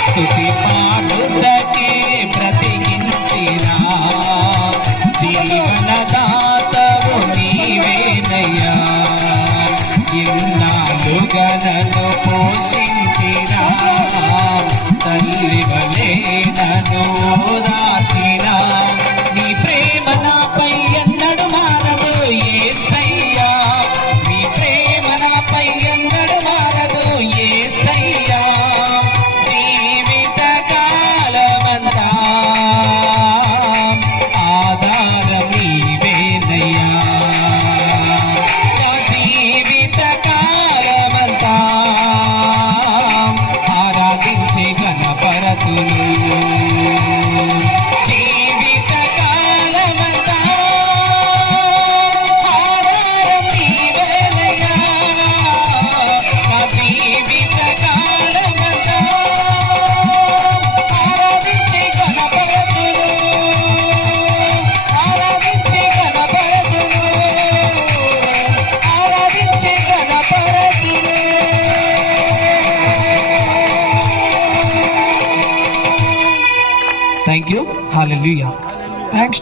స్తుతి పాడుటకే బ్రతికించినా జీవనదాతవు నీవేనయ్యా. ఇన్నాళ్ళుగా నన్ను పోషించినా తల్లి వలె నన్ను ఓదార్చినా నీ ప్రేమ నాపై ఎన్నడు మారదు యేసయ్యా. నీ ప్రేమ నాపై ఎన్నడు మారదు యేసయ్యా. జీవిత కాలమంతా ఆధారం నీవేనయ్యా. జీవిత కాలమంతా ఆరాధించే గణపరతులు Thank you. Hallelujah. Thanks.